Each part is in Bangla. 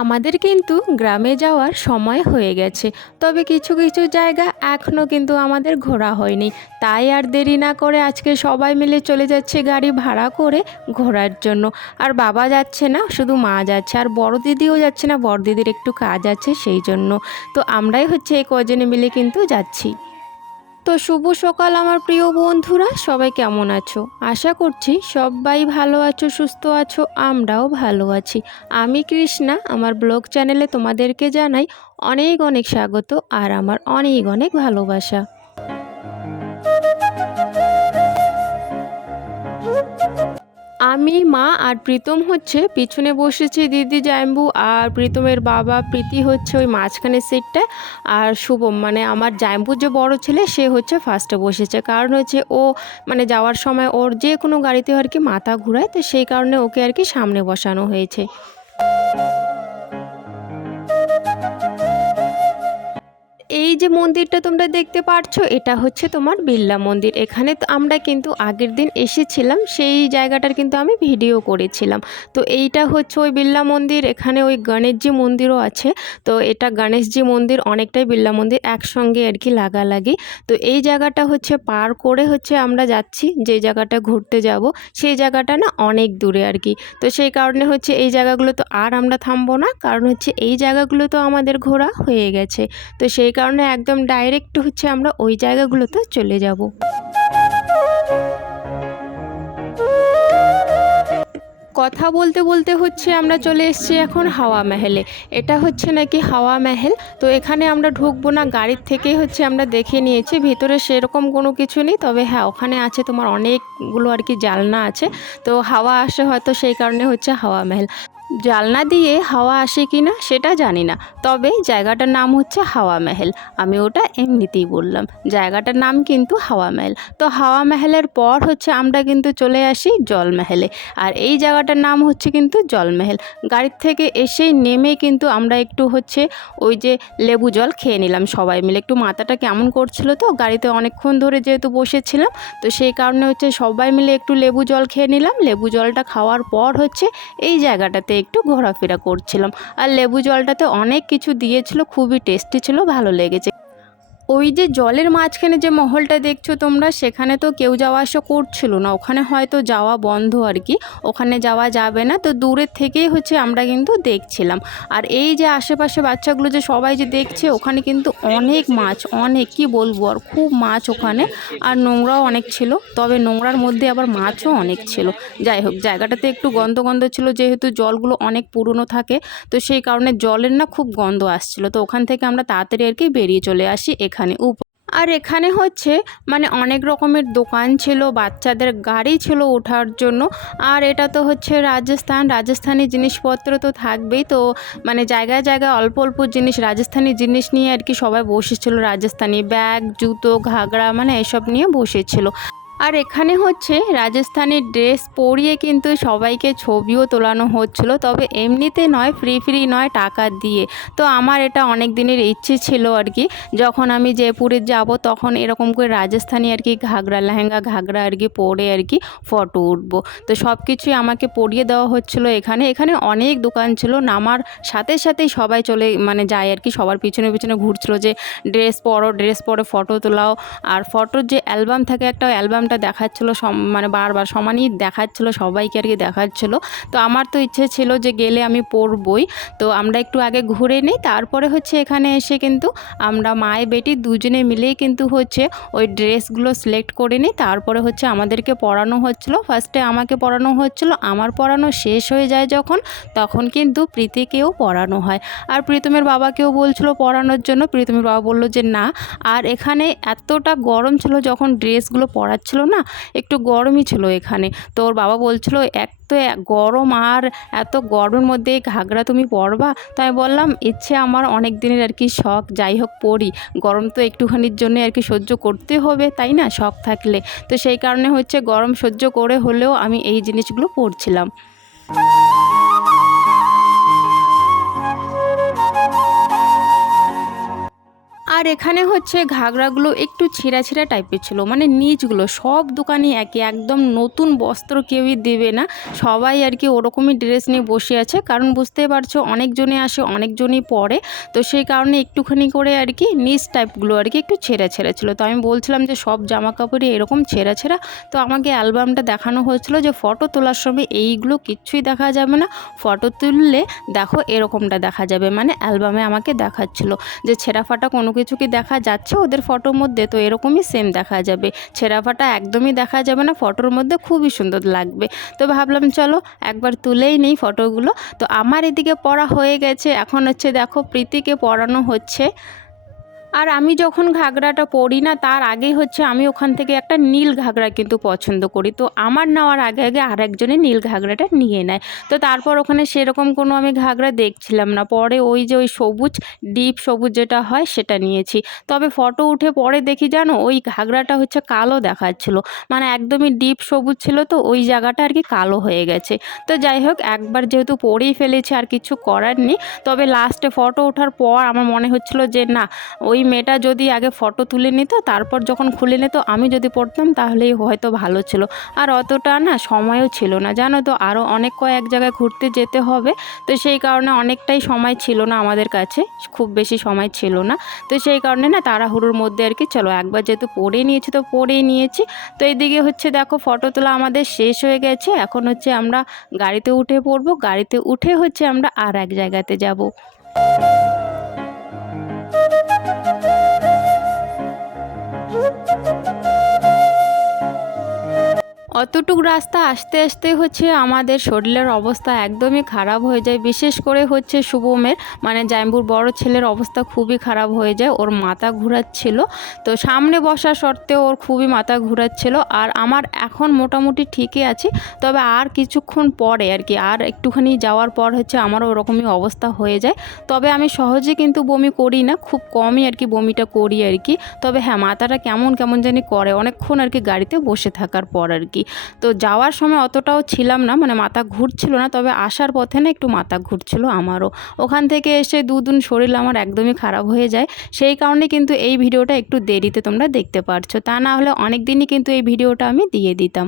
আমাদের কিন্তু গ্রামে যাওয়ার সময় হয়ে গেছে। তবে কিছু কিছু জায়গা এখনও কিন্তু আমাদের ঘোরা হয়নি। তাই আর দেরি না করে আজকে সবাই মিলে চলে যাচ্ছে গাড়ি ভাড়া করে ঘোরার জন্য। আর বাবা যাচ্ছে না, শুধু মা যাচ্ছে। আর বড় দিদিও যাচ্ছে না, বড় দিদির একটু কাজ আছে সেই জন্য। তো আমরাই হচ্ছে এই কজনে মিলে কিন্তু যাচ্ছি। তো শুভ সকাল আমার প্রিয় বন্ধুরা, সবাই কেমন আছো? আশা করছি সবাই ভালো আছো, সুস্থ আছো, আমরাও ভালো আছি। আমি কৃষ্ণা, আমার ব্লগ চ্যানেলে তোমাদেরকে জানাই অনেক অনেক স্বাগত আর আমার অনেক অনেক ভালোবাসা। আমি, মা আর প্রীতম হচ্ছে পিছনে বসেছি দিদি জাম্বু আর প্রীতমের বাবা প্রীতি হচ্ছে ওই মাঝখানের সিটটা আর শুভম। মানে আমার জাম্বুর যে বড় ছেলে, সে হচ্ছে ফার্স্টে বসেছে। কারণ হচ্ছে ও মানে যাওয়ার সময় ওর যে কোনো গাড়িতে আর কি মাথা ঘুরায়, তো সেই কারণে ওকে আর কি সামনে বসানো হয়েছে। এই যে মন্দিরটা তোমরা দেখতে পারছ, এটা হচ্ছে তোমার বিড়লা মন্দির। এখানে তো আমরা কিন্তু আগের দিন এসেছিলাম, সেই জায়গাটার কিন্তু আমি ভিডিও করেছিলাম। তো এইটা হচ্ছে ওই বিড়লা মন্দির, এখানে ওই গণেশজি মন্দিরও আছে। তো এটা গণেশজি মন্দির, অনেকটাই বিড়লা মন্দির, একসঙ্গে আর কি লাগালাগি। তো এই জায়গাটা হচ্ছে পার করে হচ্ছে আমরা যাচ্ছি, যে জায়গাটা ঘুরতে যাব, সেই জায়গাটা না অনেক দূরে আর কি। তো সেই কারণে হচ্ছে এই জায়গাগুলো তো আর আমরা থামবো না, কারণ হচ্ছে এই জায়গাগুলো তো আমাদের ঘোরা হয়ে গেছে। তো সেই কারণে একদম ডাইরেক্ট হচ্ছে আমরা ওই জায়গাগুলোতে চলে যাব। কথা বলতে বলতে হচ্ছে আমরা চলে এসেছি এখন হাওয়া মেহেলে। এটা হচ্ছে নাকি হাওয়া মেহেল? তো এখানে আমরা ঢুকবো না, গাড়ির থেকেই হচ্ছে আমরা দেখে নিয়েছি। ভিতরে সেরকম কোনো কিছু নেই, তবে হ্যাঁ ওখানে আছে তোমার অনেকগুলো আর কি জালনা আছে। তো হাওয়া আসে হয়তো সেই কারণে হচ্ছে হাওয়া মেহেল। জালনা দিয়ে হাওয়া আসে কি না সেটা জানি না। তবে জায়গাটার নাম হচ্ছে হাওয়া মেহেল। আমি ওটা এমনিতেই বললাম। জায়গাটার নাম কিন্তু হাওয়া মেহেল। তো হাওয়া মেহেলের পর হচ্ছে আমরা কিন্তু চলে আসি জলমেহেলে আর এই জায়গাটার নাম হচ্ছে কিন্তু জলমেহেল গাড়ির থেকে এসেই নেমে কিন্তু আমরা একটু হচ্ছে ওই যে লেবু জল খেয়ে নিলাম সবাই মিলে। একটু মাথাটা কেমন করছিল তো? গাড়িতে অনেকক্ষণ ধরে যেহেতু বসেছিলাম, তো সেই কারণে হচ্ছে সবাই মিলে একটু লেবু জল খেয়ে নিলাম। লেবু জলটা খাওয়ার পর হচ্ছে এই জায়গাটাতে একটু ঘোরাফেরা করছিলাম। আর লেবু জলটাতে অনেক কিছু দিয়েছিল খুবই টেস্টি ছিল ভালো লেগেছে। ওই যে জলের মাঝখানে যে মহলটা দেখছ তোমরা, সেখানে তো কেউ যাওয়া আসা করছিল না। ওখানে হয়তো যাওয়া বন্ধ আর কি, ওখানে যাওয়া যাবে না। তো দূরের থেকেই হচ্ছে আমরা কিন্তু দেখছিলাম। আর এই যে আশেপাশে বাচ্চাগুলো যে সবাই যে দেখছে, ওখানে কিন্তু অনেক মাছ, অনেক কি বলব আর, খুব মাছ ওখানে। আর নোংরাও অনেক ছিল, তবে নোংরার মধ্যে আবার মাছও অনেক ছিল। যাই হোক, জায়গাটাতে একটু গন্ধ গন্ধ ছিল, যেহেতু জলগুলো অনেক পুরনো থাকে, তো সেই কারণে জলের না খুব গন্ধ আসছিল। তো ওখান থেকে আমরা তাড়াতাড়ি আর কি বেরিয়ে চলে আসি। এখানে উপ আর এখানে হচ্ছে মানে অনেক রকমের দোকান ছিল, বাচ্চাদের গাড়ি ছিল ওঠার জন্য। আর এটা তো হচ্ছে রাজস্থান, রাজস্থানি জিনিসপত্র তো থাকবেই। তো মানে জায়গায় জায়গায় অল্প অল্প জিনিস, রাজস্থানি জিনিস নিয়ে আর কি সবাই বসেছিল। রাজস্থানি ব্যাগ, জুতো ঘাগড়া মানে এসব নিয়ে বসেছিল। আর এখানে হচ্ছে রাজস্থানি ড্রেস পরিয়ে কিন্তু সবাইকে ছবিও তোলানো হচ্ছিল, তবে এমনিতে নয় ফ্রি ফ্রি নয় টাকা দিয়ে। তো আমার এটা অনেক দিনের ইচ্ছে ছিল আর কি। যখন আমি জয়পুরে যাব, তখন এরকম করে রাজস্থানি আর কি ঘাগরা, লেহেঙ্গা ঘাগরা আর কি পরে আর কি ফটো উঠবো। তো সব কিছুই আমাকে পরিয়ে দেওয়া হচ্ছিল এখানে। এখানে অনেক দোকান ছিল, নামার সাথে সাথেই সবাই চলে মানে যায় আর কি। সবার পিছনে পিছনে ঘুরছিল যে, ড্রেস পরো, ড্রেস পরে ফটো তোলাও। আর ফটোর যে অ্যালবাম থাকে, একটা অ্যালবামটা দেখাচ্ছিলো মানে বারবার সমানই দেখাচ্ছিলো, সবাইকে আর কি দেখাচ্ছিলো। তো আমার তো ইচ্ছে ছিল যে গেলে আমি পরবই। তো আমরা একটু আগে ঘুরে নিই, তারপরে হচ্ছে এখানে এসে কিন্তু আমরা মায়ে বেটি দুজনে মিলেই কিন্তু হচ্ছে ওই ড্রেসগুলো সিলেক্ট করে নিই। তারপরে হচ্ছে আমাদেরকে পড়ানো হচ্ছিল। ফার্স্টে আমাকে পড়ানো হচ্ছিল, আমার পড়ানো শেষ হয়ে যায় যখন, তখন কিন্তু প্রীতিকেও পড়ানো হয়। আর প্রীতমের বাবাকেও বলছিল পড়ানোর জন্য, প্রীতমের বাবা বলল যে না, আর এখানে এতটা গরম ছিল যখন ড্রেসগুলো পরাচ্ছিল না, একটু গরমই ছিল এখানে। তো ওর বাবা বলছিল এক তো গরম আর এত গরমের মধ্যে ঘাগরা তুমি পরবা? তো আমি বললাম, ইচ্ছে আমার অনেক দিনের আর কি শখ, যাই হোক পরি গরম তো একটুখানির জন্য আর কি সহ্য করতে হবে, তাই না? শখ থাকলে। তো সেই কারণে হচ্ছে গরম সহ্য করে হলেও আমি এই জিনিসগুলো পরছিলাম আর এখানে হচ্ছে ঘাগরাগুলো একটু ছিঁড়া ছিঁড়া টাইপের ছিল। মানে নিচগুলো সব দোকানে একই একদম নতুন বস্ত্র কেউই দেবে না। সবাই আর কি ওরকমই ড্রেস নিয়ে বসে আছে। কারণ বুঝতেই পারছ অনেকজনে আসে, অনেকজনই পরে। তো সেই কারণে একটুখানি করে আর কি নিচ টাইপগুলো আর কি একটু ছেঁড়া ছেঁড়া ছিল। তো আমি বলছিলাম যে সব জামা কাপড়ই এরকম ছেঁড়া ছেঁড়া। তো আমাকে অ্যালবামটা দেখানো হয়েছিল যে ফটো তোলার সময় এইগুলো কিচ্ছুই দেখা যাবে না। ফটো তুললে দেখো এরকমটা দেখা যাবে। মানে অ্যালবামে আমাকে দেখাচ্ছিল যে ছেঁড়া ফাটা কোনো কিছু কি দেখা যাচ্ছে? ওদের ফটোর মধ্যে তো এরকমই সেম দেখা যাবে। ছেঁড়া ফাটা একদমই দেখা যাবে না ফটোর মধ্যে খুবই সুন্দর লাগবে। তো ভাবলাম চলো একবার তুলেই নেই ফটোগুলো তো আমার এদিকে পড়া হয়ে গেছে। এখন হচ্ছে দেখো প্রীতিকে পড়ানো হচ্ছে। আর আমি যখন ঘাগরাটা পরি না, তার আগেই হচ্ছে আমি ওখান থেকে একটা নীল ঘাগরা কিন্তু পছন্দ করি। তো আমার নেওয়ার আগে আগে আরেকজনে নীল ঘাগরাটা নিয়ে নেয়। তো তারপর ওখানে সেরকম কোনো আমি ঘাগরা দেখছিলাম না। পরে ওই যে ওই সবুজ, ডিপ সবুজ যেটা হয় সেটা নিয়েছি। তবে ফটো উঠে পরে দেখি জানো, ওই ঘাগরাটা হচ্ছে কালো দেখাচ্ছিল। মানে একদমই ডিপ সবুজ ছিল তো ওই জায়গাটা আর কি কালো হয়ে গেছে। তো যাই হোক, একবার যেহেতু পরেই ফেলেছি আর কিছু করার নেই, তবে লাস্টে ফটো ওঠার পর আমার মনে হচ্ছিল যে না, ওই মেয়েটা যদি আগে ফটো তুলে নিত, তারপর যখন খুলে নিত, আমি যদি পড়তাম, তাহলেই হয়তো ভালো ছিল। আর অতটা না সময়ও ছিল না। জানো তো আরও অনেক কয়েক জায়গায় ঘুরতে যেতে হবে। তো সেই কারণে অনেকটাই সময় ছিল না আমাদের কাছে। খুব বেশি সময় ছিল না। তো সেই কারণে না তাড়াহুড়োর মধ্যে আর কি, চলো একবার যেহেতু পড়ে নিয়েছি, তো পড়েই নিয়েছি। তো এইদিকে হচ্ছে দেখো ফটো তোলা আমাদের শেষ হয়ে গেছে। এখন হচ্ছে আমরা গাড়িতে উঠে পড়ব। গাড়িতে উঠে হচ্ছে আমরা আর এক জায়গাতে যাব। অতটুক রাস্তা আসতে আসতে হচ্ছে আমাদের শরীরের অবস্থা একদমই খারাপ হয়ে যায়। বিশেষ করে হচ্ছে শুভমের মানে জাইম্বুর বড় ছেলের অবস্থা খুবই খারাপ হয়ে যায়। ওর মাথা ঘুরাচ্ছিল। তো সামনে বসা সত্ত্বেও ওর খুবই মাথা ঘুরাচ্ছিল। আর আমার এখন মোটামুটি ঠিকই আছে। তবে আর কিছুক্ষণ পরে আর কি, আর একটুখানি যাওয়ার পর হচ্ছে আমারও ওরকমই অবস্থা হয়ে যায়। তবে আমি সহজে কিন্তু বমি করি না, খুব কমই আর কি বমিটা করি আর কি। তবে হ্যাঁ মাথাটা কেমন কেমন জানি করে। অনেকক্ষণ আর কি গাড়িতে বসে থাকার পর আর কি। তো যাওয়ার সময় অতটাও ছিলাম না মানে মাথা ঘুরছিল না, তবে আসার পথে না একটু মাথা ঘুরছিল আমারও। ওখান থেকে এসে দুদিন শরীর আমার একদমই খারাপ হয়ে যায়, সেই কারণে কিন্তু এই ভিডিওটা একটু দেরিতে তোমরা দেখতে পারছ। তা না হলে অনেক দিনই কিন্তু এই ভিডিওটা আমি দিয়ে দিতাম।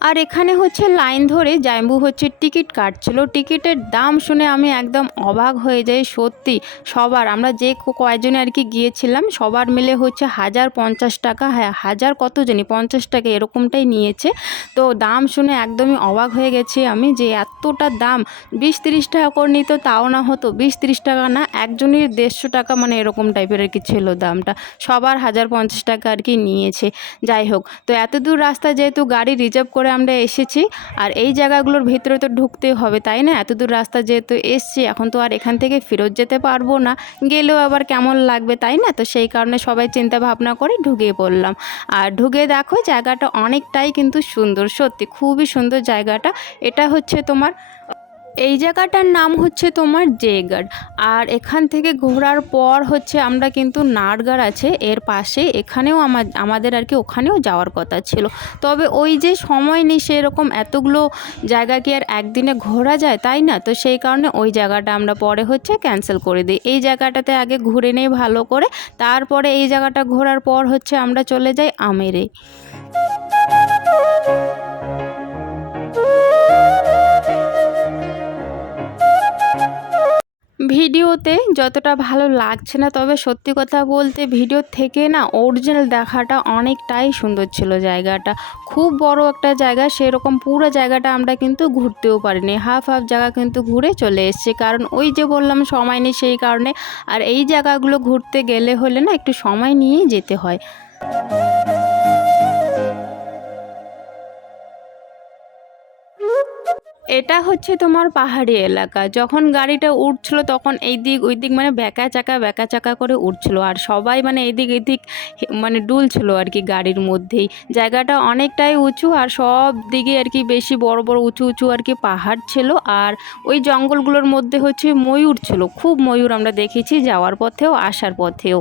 আর এখানে হচ্ছে লাইন ধরে জাম্বু হচ্ছে টিকিট কাটছিল। টিকিটের দাম শুনে আমি একদম অবাক হয়ে যাই, সত্যি। সবার, আমরা যে কয়জনে আর কি গিয়েছিলাম, সবার মিলে হচ্ছে হাজার পঞ্চাশ টাকা হ্যাঁ হাজার কত জানি, পঞ্চাশ টাকা এরকমটাই নিয়েছে। তো দাম শুনে একদমই অবাক হয়ে গেছি আমি যে এতটা দাম, বিশ তিরিশ টাকা করে নিত তাও না হতো, বিশ তিরিশ টাকা না, একজনের দেড়শো টাকা মানে এরকম টাইপের আর কি ছিল দামটা। সবার হাজার পঞ্চাশ টাকা আর কি নিয়েছে। যাই হোক, তো এত দূর রাস্তা যেহেতু গাড়ি রিজার্ভ করে আমরা এসেছি। আর এই জায়গাগুলোর ভিতরে তো ঢুকতে হবে, তাই না? এত দূর রাস্তা যেহেতু এসছি, এখন তো আর এখান থেকে ফেরত যেতে পারব না। গেলেও আবার কেমন লাগবে, তাই না? তো সেই কারণে সবাই চিন্তা ভাবনা করে ঢুকে পড়লাম। আর ঢুকে দেখো, জায়গাটা অনেকটাই কিন্তু সুন্দর, সত্যি খুবই সুন্দর জায়গাটা। এটা হচ্ছে তোমার এই জায়গাটার নাম হচ্ছে তোমার জেগাড। আর এখান থেকে ঘোরার পর হচ্ছে আমরা কিন্তু নাটগার আছে, এর পাশে। এখানেও আমার আমাদের আর কি ওখানেও যাওয়ার কথা ছিল। তবে ওই যে সময় নেই সেরকম এতগুলো জায়গা কি আর একদিনে ঘোরা যায় তাই না? তো সেই কারণে ওই জায়গাটা আমরা পরে হচ্ছে ক্যান্সেল করে দিই। এই জায়গাটাতে আগে ঘুরে নেই ভালো করে। তারপরে এই জায়গাটা ঘোরার পর হচ্ছে আমরা চলে যাই আমেরে। ভিডিওতে যতটা ভালো লাগছে না, তবে সত্যি কথা বলতে ভিডিও থেকে না অরিজিনাল দেখাটা অনেকটাই সুন্দর ছিল জায়গাটা। খুব বড় একটা জায়গা, সেরকম পুরো জায়গাটা আমরা কিন্তু ঘুরতেও পারিনি। হাফ হাফ জায়গা কিন্তু ঘুরে চলে এসেছি। কারণ ওই যে বললাম, সময় নেই সেই কারণে। আর এই জায়গাগুলো ঘুরতে গেলে হলে না একটু সময় নিয়েই যেতে হয়। এটা হচ্ছে তোমার পাহাড়ি এলাকা। যখন গাড়িটা উঠছিল তখন এই দিক ওই দিক মানে ব্যাকা চাকা ব্যাকা চাকা করে উঠছিল। আর সবাই মানে এদিক এদিক মানে ডুলছিল আর কি গাড়ির মধ্যেই। জায়গাটা অনেকটাই উঁচু আর সব দিকে আর কি বেশি বড় বড়, উঁচু উঁচু আর কি পাহাড় ছিল। আর ওই জঙ্গলগুলোর মধ্যে হচ্ছে ময়ূর ছিল। খুব ময়ূর আমরা দেখেছি যাওয়ার পথেও, আসার পথেও।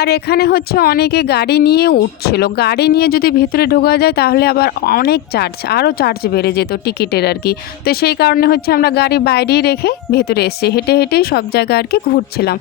আর এখানে হচ্ছে অনেকে গাড়ি নিয়ে উঠছিল। গাড়ি নিয়ে যদি ভেতরে ঢোকা যায় তাহলে আবার অনেক চার্জ আরও চার্জ বেড়ে যেত টিকিটের আর কি। তো সেই কারণে হচ্ছে আমরা গাড়ি বাইরেই রেখে ভেতরে এসছি হেঁটে হেঁটেই সব জায়গা আর কি ঘুরছিলাম।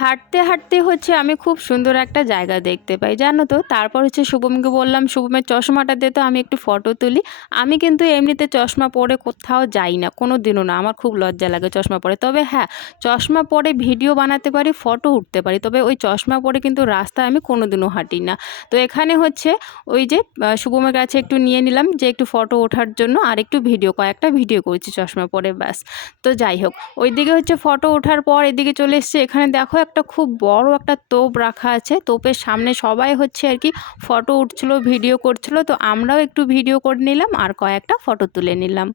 হাঁটতে হাঁটতে হচ্ছে আমি খুব সুন্দর একটা জায়গা দেখতে পাই। জানো তো? তারপর হচ্ছে শুভমকে বললাম, শুভমের চশমাটা দে তো, আমি একটু ফটো তুলি। আমি কিন্তু এমনিতে চশমা পরে কোথাও যাই না কোনো দিনও না। আমার খুব লজ্জা লাগে চশমা পরে। তবে হ্যাঁ চশমা পরে ভিডিও বানাতে পারি ফটো উঠতে পারি। তবে ওই চশমা পরে কিন্তু রাস্তায় আমি কোনো দিনও হাঁটি না। তো এখানে হচ্ছে ওই যে শুভমের কাছে একটু নিয়ে নিলাম যে একটু ফটো ওঠার জন্য আর একটু ভিডিও কয়েকটা ভিডিও করছি চশমা পরে, ব্যাস। তো যাই হোক, ওইদিকে হচ্ছে ফটো ওঠার পর এদিকে চলে এসছে। এখানে দেখো একটা খুব বড় একটা তোপ রাখা আছে। তোপের সামনে সবাই হচ্ছে আর কি ফটো উঠছিল ভিডিও করছিল। তো আমরাও একটু ভিডিও করে নিলাম আর কয়েকটা ফটো তুলে নিলাম।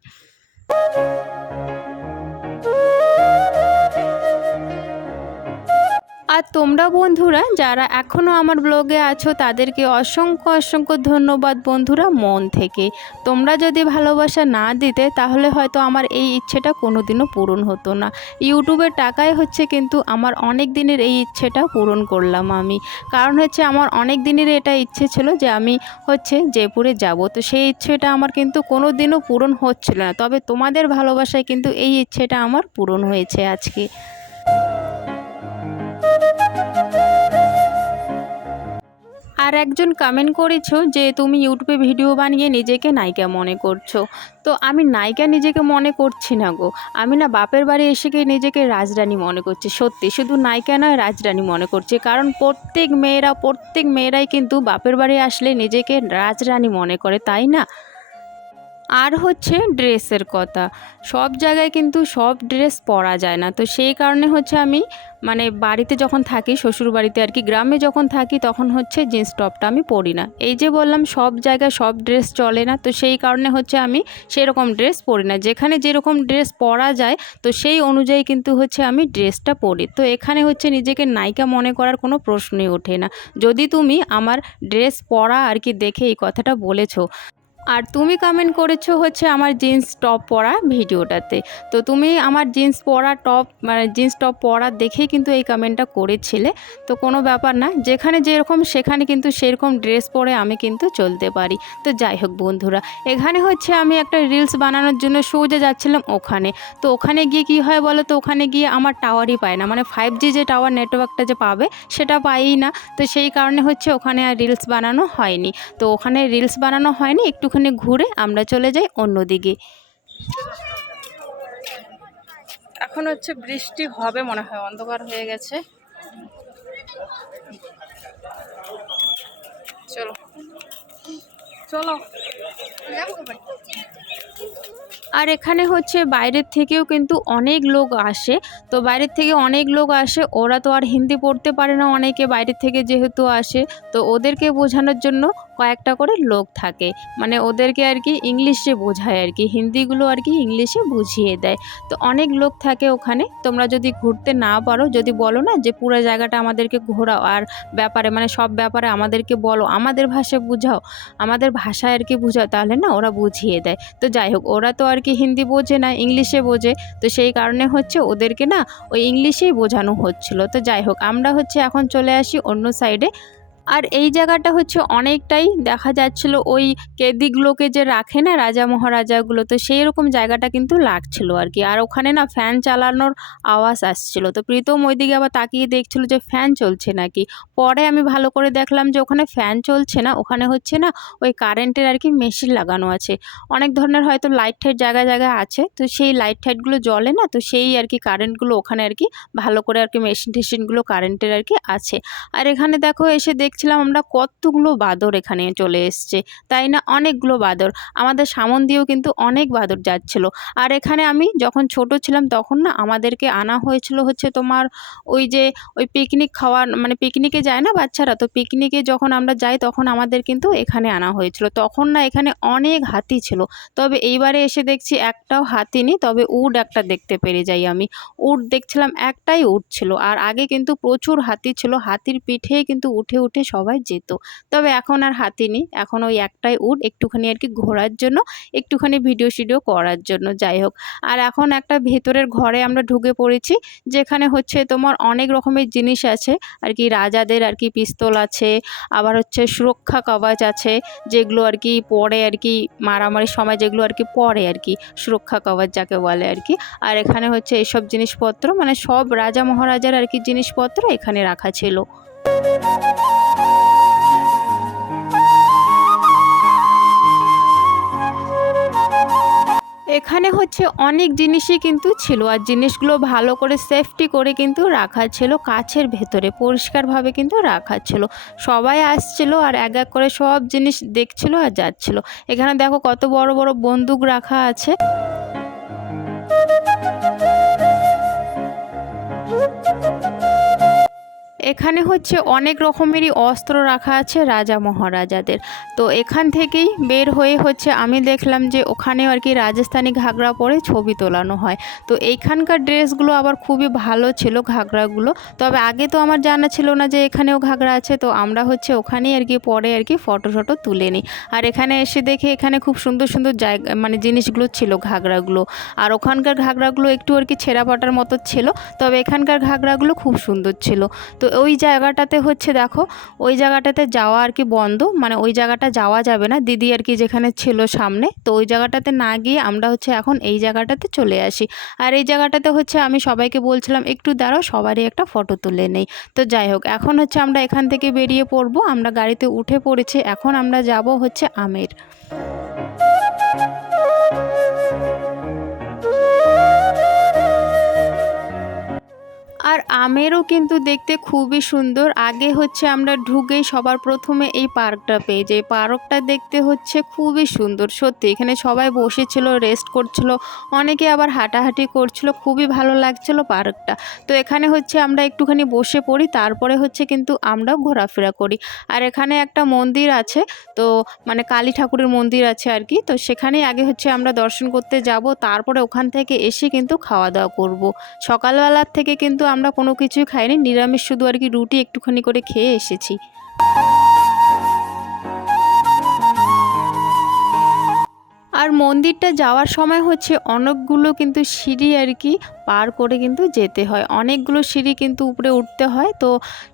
আর তোমরা বন্ধুরা, যারা এখনও আমার ব্লগে আছো, তাদেরকে অসংখ্য অসংখ্য ধন্যবাদ বন্ধুরা মন থেকে। তোমরা যদি ভালোবাসা না দিতে, তাহলে হয়তো আমার এই ইচ্ছেটা কোনোদিনও পূরণ হতো না। ইউটিউবের টাকায় হচ্ছে কিন্তু আমার অনেক দিনের এই ইচ্ছেটা পূরণ করলাম আমি। কারণ হচ্ছে আমার অনেক দিনের এটা ইচ্ছে ছিল যে আমি হচ্ছে জয়পুরে যাব। তো সেই ইচ্ছেটা আমার কিন্তু কোনো দিনও পূরণ হচ্ছিল না। তবে তোমাদের ভালোবাসায় কিন্তু এই ইচ্ছেটা আমার পূরণ হয়েছে আজকে। আর একজন কমেন্ট করেছ যে তুমি ইউটিউবে ভিডিও বানিয়ে নিজেকে নায়িকা মনে করছ। তো আমি নায়িকা নিজেকে মনে করছি না গো। আমি না বাপের বাড়ি এসে গিয়ে নিজেকে রাজরানী মনে করছি। সত্যি, শুধু নায়িকা নয়, রাজরানী মনে করছি। কারণ প্রত্যেক মেয়েরা, প্রত্যেক মেয়েরাই কিন্তু বাপের বাড়ি আসলে নিজেকে রাজরানী মনে করে, তাই না? আর হচ্ছে ড্রেসের কথা। সব জায়গায় কিন্তু সব ড্রেস পরা যায় না। তো সেই কারণে হচ্ছে আমি মানে বাড়িতে যখন থাকি শ্বশুর বাড়িতে আর কি, গ্রামে যখন থাকি তখন হচ্ছে জিন্স টপটা আমি পরি না। এই যে বললাম, সব জায়গায় সব ড্রেস চলে না, তো সেই কারণে হচ্ছে আমি সেরকম ড্রেস পরি না। যেখানে যেরকম ড্রেস পরা যায়, তো সেই অনুযায়ী কিন্তু হচ্ছে আমি ড্রেসটা পরি। তো এখানে হচ্ছে নিজেকে নায়িকা মনে করার কোনো প্রশ্নই ওঠে না। যদি তুমি আমার ড্রেস পরা আর কি দেখে এই কথাটা বলেছ আর তুমি কমেন্ট করেছ হচ্ছে আমার জিন্স টপ পরা ভিডিওটাতে। তো তুমি আমার জিন্স পরা টপ মানে জিন্স টপ পরা দেখেই কিন্তু এই কমেন্টটা করেছিলে। তো কোনো ব্যাপার না, যেখানে যেরকম সেখানে কিন্তু সেরকম ড্রেস পরে আমি কিন্তু চলতে পারি। তো যাই হোক বন্ধুরা, এখানে হচ্ছে আমি একটা রিলস বানানোর জন্য সোজা যাচ্ছিলাম ওখানে। তো ওখানে গিয়ে কি হয় বলো তো, ওখানে গিয়ে আমার টাওয়ারই পায় না। মানে ফাইভ জি যে টাওয়ার নেটওয়ার্কটা যে পাবে, সেটা পাইই না। তো সেই কারণে হচ্ছে ওখানে আর রিলস বানানো হয়নি। তো ওখানে রিলস বানানো হয়নি একটুখানি ঘুরে আমরা চলে যাই অন্যদিকে এখন হচ্ছে বৃষ্টি হবে মনে হয় অন্ধকার হয়ে গেছে। চলো। চলো। আর এখানে হচ্ছে বাইরের থেকেও কিন্তু অনেক লোক আসে। তো বাইরের থেকে অনেক লোক আসে ওরা তো আর হিন্দি পড়তে পারে না অনেকে বাইরের থেকে যেহেতু আসে। তো ওদেরকে বোঝানোর জন্য কয়েকটা করে লোক থাকে। মানে ওদেরকে আর কি ইংলিশে বোঝায় আর কি, হিন্দিগুলো আর কি ইংলিশে বুঝিয়ে দেয়। তো অনেক লোক থাকে ওখানে, তোমরা যদি ঘুরতে না পারো, যদি বলো না যে পুরো জায়গাটা আমাদেরকে ঘোরাও আর ব্যাপারে মানে সব ব্যাপারে আমাদেরকে বলো, আমাদের ভাষায় বুঝাও, আমাদের ভাষায় আর কি বুঝাও, তাহলে না ওরা বুঝিয়ে দেয়। তো যাই হোক, ওরা তো আর কি হিন্দি বোঝে না, ইংলিশে বোঝে। তো সেই কারণে হচ্ছে ওদেরকে না ওই ইংলিশেই বোঝানো হচ্ছিল। তো যাই হোক, আমরা হচ্ছে এখন চলে আসি অন্য সাইডে আর এই জায়গাটা হচ্ছে অনেকটাই দেখা যাচ্ছিল ওই কেদিগুলোকে যে রাখে না রাজা মহারাজাগুলো, তো সেই রকম জায়গাটা কিন্তু লাগছিল আর কি। আর ওখানে না ফ্যান চালানোর আওয়াজ আসছিল। তো প্রীতম ওইদিকে আবার তাকিয়ে দেখছিল যে ফ্যান চলছে নাকি। পরে আমি ভালো করে দেখলাম যে ওখানে ফ্যান চলছে না, ওখানে হচ্ছে না ওই কারেন্টের আর কি মেশিন লাগানো আছে। অনেক ধরনের হয়তো লাইট ঠাইট জায়গায় জায়গায় আছে, তো সেই লাইট ঠাইটগুলো জ্বলে না, তো সেই আর কি কারেন্টগুলো ওখানে আর কি ভালো করে আর কি মেশিন টেশিনগুলো কারেন্টের আর কি আছে। আর এখানে দেখো এসে দেখছিলাম আমরা কতগুলো বাদর এখানে চলে এসছে। তাই না? অনেকগুলো বাদর। আমাদের সামন দিয়েও কিন্তু অনেক বাদর যাচ্ছিল। আর এখানে আমি যখন ছোট ছিলাম তখন না আমাদেরকে আনা হয়েছিল হচ্ছে তোমার ওই যে ওই পিকনিক খাওয়ার মানে পিকনিকে যায় না বাচ্চারা? তো পিকনিকে যখন আমরা যাই তখন আমাদের কিন্তু এখানে আনা হয়েছিল। তখন না এখানে অনেক হাতি ছিল। তবে এইবারে এসে দেখছি একটাও হাতি নেই। তবে উড একটা দেখতে পেরে যাই আমি। উট দেখছিলাম একটাই উট ছিল। আর আগে কিন্তু প্রচুর হাতি ছিল। হাতির পিঠে কিন্তু উঠে উঠে সবাই যেত। তবে এখন আর হাতি নেই। এখন ওই একটাই উট একটুখানি আর কি ঘোরার জন্য, একটুখানি ভিডিও শিডিও করার জন্য। যাই হোক, আর এখন একটা ভেতরের ঘরে আমরা ঢুকে পড়েছি, যেখানে হচ্ছে তোমার অনেক রকমের জিনিস আছে। আর কি রাজাদের আর কি পিস্তল আছে, আবার হচ্ছে সুরক্ষা কবচ আছে, যেগুলো আর কি পরে আর কি মারামারির সময় যেগুলো আর কি পরে আর কি সুরক্ষা কবচ যাকে বলে আর কি। আর এখানে হচ্ছে এসব জিনিসপত্র মানে সব রাজা মহারাজার আর কি জিনিসপত্র এখানে রাখা ছিল। এখানে হচ্ছে অনেক জিনিসই কিন্তু ছিল আর জিনিসগুলো ভালো করে সেফটি করে কিন্তু রাখা ছিল, কাছের ভেতরে পরিষ্কারভাবে কিন্তু রাখা ছিল। সবাই আসছিল আর এক এক করে সব জিনিস দেখছিল আর যাচ্ছিল। এখানে দেখো কত বড় বড় বন্দুক রাখা আছে। এখানে হচ্ছে অনেক রকমেরই অস্ত্র রাখা আছে রাজা মহারাজাদের। তো এখান থেকেই বের হয়ে হচ্ছে আমি দেখলাম যে ওখানে আর কি রাজস্থানি ঘাগরা পরে ছবি তোলানো হয়। তো এইখানকার ড্রেসগুলো আবার খুবই ভালো ছিল ঘাগরাগুলো। তবে আগে তো আমার জানা ছিল না যে এখানেও ঘাগরা আছে। তো আমরা হচ্ছে ওখানেই আর কি পরে আর কি ফটো টটো তুলে নিই। আর এখানে এসে দেখে এখানে খুব সুন্দর সুন্দর জায়গা মানে জিনিসগুলো ছিল ঘাগরাগুলো। আর ওখানকার ঘাগরাগুলো একটু আর কি ছেঁড়া পাটার মতো ছিল। তবে এখানকার ঘাগরাগুলো খুব সুন্দর ছিল। তো ওই জায়গাটাতে হচ্ছে দেখো, ওই জায়গাটাতে যাওয়া আর কি বন্ধ মানে ওই জায়গাটা যাওয়া যাবে না। দিদি আর কি যেখানে ছিল সামনে, তো ওই জায়গাটাতে না গিয়ে আমরা হচ্ছে এখন এই জায়গাটাতে চলে আসি। আর এই জায়গাটাতে হচ্ছে আমি সবাইকে বলছিলাম, একটু দাঁড়াও, সবারই একটা ফটো তুলে নেই। তো যাই হোক, এখন হচ্ছে আমরা এখান থেকে বেরিয়ে পড়ব, আমরা গাড়িতে উঠে পড়েছি, এখন আমরা যাব হচ্ছে আমের। আর আমেরও কিন্তু দেখতে খুবই সুন্দর। আগে হচ্ছে আমরা ঢুকেই সবার প্রথমে এই পার্কটা পেয়ে যাই। পার্কটা দেখতে হচ্ছে খুবই সুন্দর, সত্যি। এখানে সবাই বসেছিল রেস্ট করছিল, অনেকে আবার হাঁটাহাঁটি করছিল, খুবই ভালো লাগছিল পার্কটা। তো এখানে হচ্ছে আমরা একটুখানি বসে পড়ি, তারপরে হচ্ছে কিন্তু আমরাও ঘোরাফেরা করি। আর এখানে একটা মন্দির আছে, তো মানে কালী ঠাকুরের মন্দির আছে আর কি। তো সেখানেই আগে হচ্ছে আমরা দর্শন করতে যাব, তারপরে ওখান থেকে এসে কিন্তু খাওয়া দাওয়া করব। সকালবেলার থেকে কিন্তু আমরা কোনো কিছুই খাইনি নিরামিষ শুধু আর কি রুটি একটুখানি করে খেয়ে এসেছি। আর মন্দিরটা যাওয়ার সময় হচ্ছে অনেকগুলো কিন্তু সিঁড়ি আর কি পার করে কিন্তু যেতে হয়। অনেকগুলো সিঁড়ি কিন্তু উপরে উঠতে হয়। তো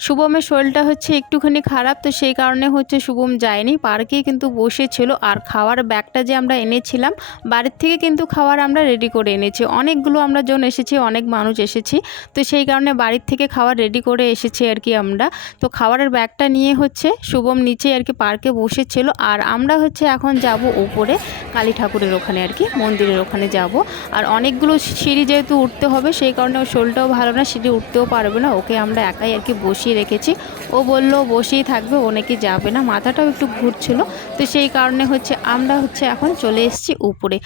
শুভমের শরীরটা হচ্ছে একটুখানি খারাপ, তো সেই কারণে হচ্ছে শুভম যায়নি। পার্কেই কিন্তু বসেছিল আর খাওয়ার ব্যাগটা যে আমরা এনেছিলাম, বাড়ির থেকে কিন্তু খাওয়ার আমরা রেডি করে এনেছি। অনেকগুলো আমরা জন এসেছি, অনেক মানুষ এসেছি। তো সেই কারণে বাড়ির থেকে খাওয়ার রেডি করে এসেছি আর কি আমরা। তো খাবারের ব্যাগটা নিয়ে হচ্ছে শুভম নিচে আর কি পার্কে বসেছিল। আর আমরা হচ্ছে এখন যাব উপরে, কালী ঠাকুরের ওখানে আর কি, মন্দিরের ওখানে যাব। আর অনেকগুলো সিঁড়ি যেহেতু উঠতে হবে, সেই কারণে ওর শরীরটাও ভালো না, সিঁড়ি উঠতেও পারবে না। ওকে আমরা একাই আর কি বসিয়ে রেখেছি। ও বলল, বসেই থাকবে, ও নাকি যাবে না। মাথাটাও একটু ঘুরছিল। তো সেই কারণে হচ্ছে আমরা হচ্ছে এখন চলে এসেছি উপরে।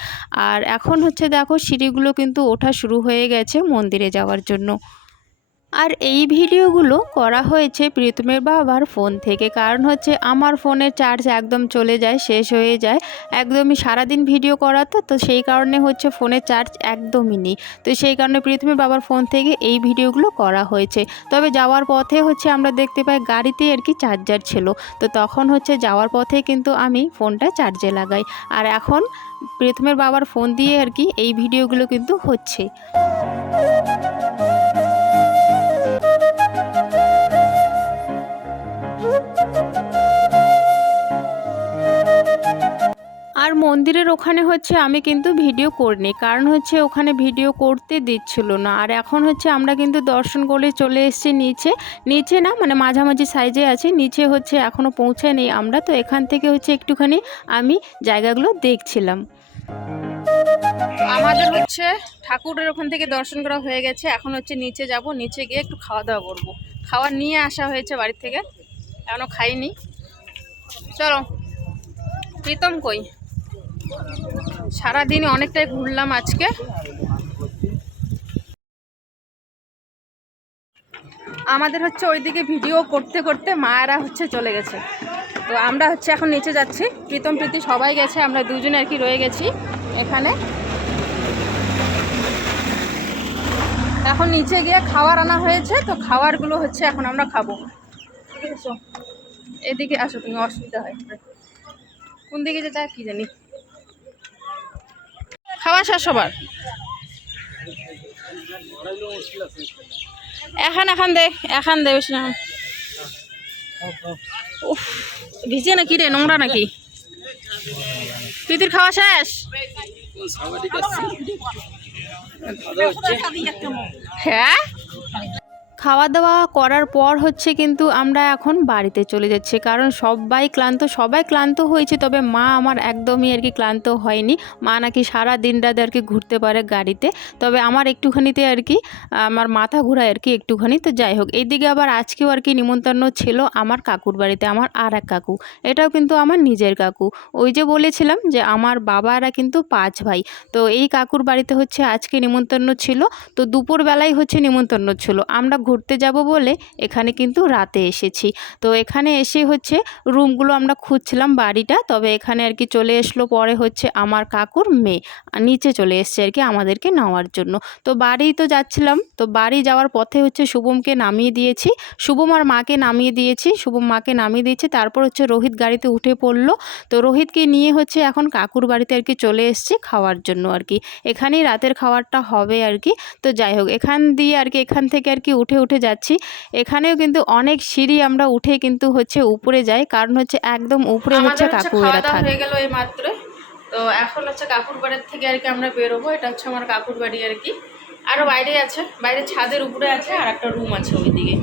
আর এখন হচ্ছে দেখো, সিঁড়িগুলো কিন্তু ওঠা শুরু হয়ে গেছে মন্দিরে যাওয়ার জন্য। আর এই ভিডিওগুলো করা হয়েছে প্রীতমের বাবার ফোন থেকে। কারণ হচ্ছে আমার ফোনের চার্জ একদম চলে যায়, শেষ হয়ে যায়। একদমই সারাদিন ভিডিও করা তো তো সেই কারণে হচ্ছে ফোনের চার্জ একদমই নেই। তো সেই কারণে প্রীতমের বাবার ফোন থেকে এই ভিডিওগুলো করা হয়েছে। তবে যাওয়ার পথে হচ্ছে আমরা দেখতে পাই গাড়িতে আর কি চার্জার ছিল। তো তখন হচ্ছে যাওয়ার পথে কিন্তু আমি ফোনটা চার্জে লাগাই। আর এখন প্রীতমের বাবার ফোন দিয়ে আর কি এই ভিডিওগুলো কিন্তু হচ্ছে। আর মন্দিরের ওখানে হচ্ছে আমি কিন্তু ভিডিও করিনি। কারণ হচ্ছে ওখানে ভিডিও করতে দিচ্ছিল না। আর এখন হচ্ছে আমরা কিন্তু দর্শন করে চলে এসেছি নিচে। নিচে না মানে মাঝামাঝি সাইজে আছি। নিচে হচ্ছে এখনও পৌঁছে নেই আমরা। তো এখান থেকে হচ্ছে একটুখানি আমি জায়গাগুলো দেখছিলাম। আমাদের হচ্ছে ঠাকুরের ওখান থেকে দর্শন করা হয়ে গেছে। এখন হচ্ছে নিচে যাব। নিচে গিয়ে একটু খাওয়া দাওয়া করব। খাওয়া নিয়ে আসা হয়েছে বাড়ির থেকে। এখনও খাইনি। চলো, প্রীতম কই? সারাদিন অনেকটাই ঘুরলাম আজকে। আমাদের হচ্ছে ওইদিকে ভিডিও করতে করতে মায়েরা হচ্ছে চলে গেছে। তো আমরা হচ্ছে এখন নিচে যাচ্ছি। প্রীতম, প্রীতি সবাই গেছে, আমরা দুজনে আর কি রয়ে গেছি এখানে। এখন নিচে গিয়ে খাওয়ার আনা হয়েছে, তো খাবারগুলো হচ্ছে এখন আমরা খাব। এদিকে আসো, তুমি অসুবিধা হয়। কোন দিকে যে যায় কি জানি। খাওয়া শেষ সবার এখন এখন দে এখন দে বেশি না। উফ ভিজে নাকি রে নোংরা নাকি? প্রীতির খাওয়া শেষ? হ্যাঁ? খাওয়া দাওয়া করার পর হচ্ছে কিন্তু আমরা এখন বাড়িতে চলে যাচ্ছি। কারণ সবাই ক্লান্ত সবাই ক্লান্ত হয়েছে, তবে মা আমার একদমই আর কি ক্লান্ত হয়নি। মা নাকি সারা দিন রাত আর কি ঘুরতে পারে গাড়িতে। তবে আমার একটুখানিতে আর কি, আমার মাথা ঘোরায় আর কি একটুখানি। তো যাই হোক, এইদিকে আবার আজকেও আর কি নিমন্ত্রণ ছিল আমার কাকুর বাড়িতে, আমার আর এক কাকু। এটাও কিন্তু আমার নিজের কাকু। ওই যে বলেছিলাম যে আমার বাবারা কিন্তু পাঁচ ভাই। তো এই কাকুর বাড়িতে হচ্ছে আজকে নিমন্ত্রণ ছিল। তো দুপুরবেলায় হচ্ছে নিমন্ত্রণ ছিল। আমরা ঘুরতে যাব বলে এখানে কিন্তু রাতে এসেছি। তো এখানে এসে হচ্ছে রুমগুলো আমরা খুঁজছিলাম বাড়িটা, তবে এখানে আর কি চলে এসলো পরে হচ্ছে আমার কাকুর মেয়ে। নিচে চলে এসছে আর কি আমাদেরকে নেওয়ার জন্য। তো বাড়ি তো যাচ্ছিলাম, তো বাড়ি যাওয়ার পথে হচ্ছে শুভমকে নামিয়ে দিয়েছি। শুভম আর মাকে নামিয়ে দিয়েছি, শুভম মাকে নামিয়ে দিয়েছি, তারপর হচ্ছে রোহিত গাড়িতে উঠে পড়ল। তো রোহিতকে নিয়ে হচ্ছে এখন কাকুর বাড়িতে আর কি চলে এসছে খাওয়ার জন্য আর কি। এখানেই রাতের খাবারটা হবে আর কি। তো যাই হোক, এখান দিয়ে আর কি, এখান থেকে আর কি উঠে উঠে উঠে যাচ্ছি। এখানেও কিন্তু অনেক সিঁড়ি আমরা উঠে কিন্তু হচ্ছে উপরে যাই। কারণ হচ্ছে একদম উপরে হচ্ছে কাকু এরা থাকে। হয়ে গেল এই মাত্র তো এখন হচ্ছে কাকুর বাড়ির থেকে আর কি আমরা বেরোবো। এটা হচ্ছে আমার কাকুর বাড়ি আর কি। আরও বাইরে আছে, বাইরে ছাদের উপরে আছে আর একটা রুম আছে ওইদিকে।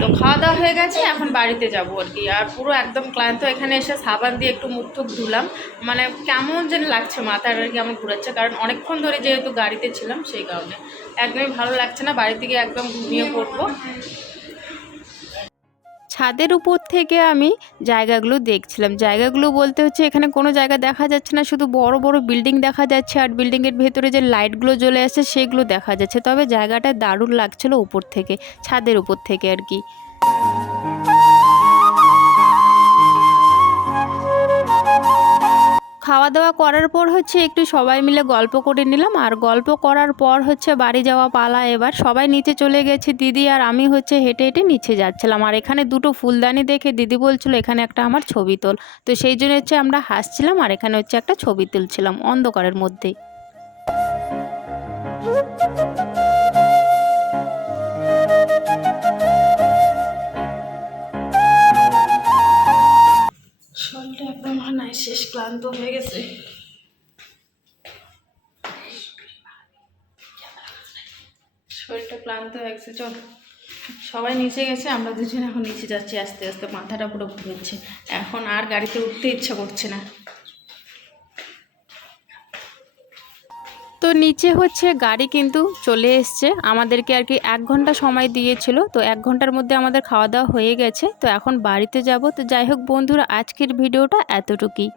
তো খাওয়া দাওয়া হয়ে গেছে, এখন বাড়িতে যাব আর কি। আর পুরো একদম ক্লান্ত, এখানে এসে সাবান দিয়ে একটু মুখ টুক ধুলাম। মানে কেমন যেন লাগছে মাথার আর কি আমার ঘুরাচ্ছে। কারণ অনেকক্ষণ ধরে যেহেতু গাড়িতে ছিলাম, সেই কারণে। একদমই ভালো লাগছে না বাড়ি থেকে একদম ঘুমিয়ে পড়ব। ছাদের উপর থেকে আমি জায়গাগুলো দেখছিলাম। জায়গাগুলো বলতে হচ্ছে এখানে কোনো জায়গা দেখা যাচ্ছে না, শুধু বড় বড় বিল্ডিং দেখা যাচ্ছে আর বিল্ডিংয়ের ভেতরে যে লাইটগুলো জ্বলে আসছে সেগুলো দেখা যাচ্ছে। তবে জায়গাটা দারুণ লাগছিল উপর থেকে, ছাদের উপর থেকে আর কি। খাওয়া দাওয়া করার পর হচ্ছে একটু সবাই মিলে গল্প করে নিলাম। আর গল্প করার পর হচ্ছে বাড়ি যাওয়া পালা এবার। সবাই নিচে চলে গেছে, দিদি আর আমি হচ্ছে হেঁটে হেঁটে নিচে যাচ্ছিলাম। আর এখানে দুটো ফুলদানি দেখে দিদি বলছিল, এখানে একটা আমার ছবি তোল। তো সেই জন্য হচ্ছে আমরা হাসছিলাম আর এখানে হচ্ছে একটা ছবি তুলছিলাম অন্ধকারের মধ্যে শেষ ক্লান্ত হয়ে গেছে। শরীরটা ক্লান্ত হয়ে গেছে, চল। সবাই নিচে গেছে, আমরা দুজন এখন নিচে যাচ্ছি, আস্তে আস্তে মাথাটা পুরো ঘুরেছে। এখন আর গাড়িতে উঠতে ইচ্ছা করছে না। নিচে হচ্ছে গাড়ি কিন্তু চলে এসছে। আমাদেরকে আর কি এক ঘণ্টা সময় দিয়েছিল, তো এক ঘণ্টার মধ্যে আমাদের খাওয়া দাওয়া হয়ে গেছে, তো এখন বাড়িতে যাব। তো যাই হোক বন্ধুরা, আজকের ভিডিওটা এতটুকুই।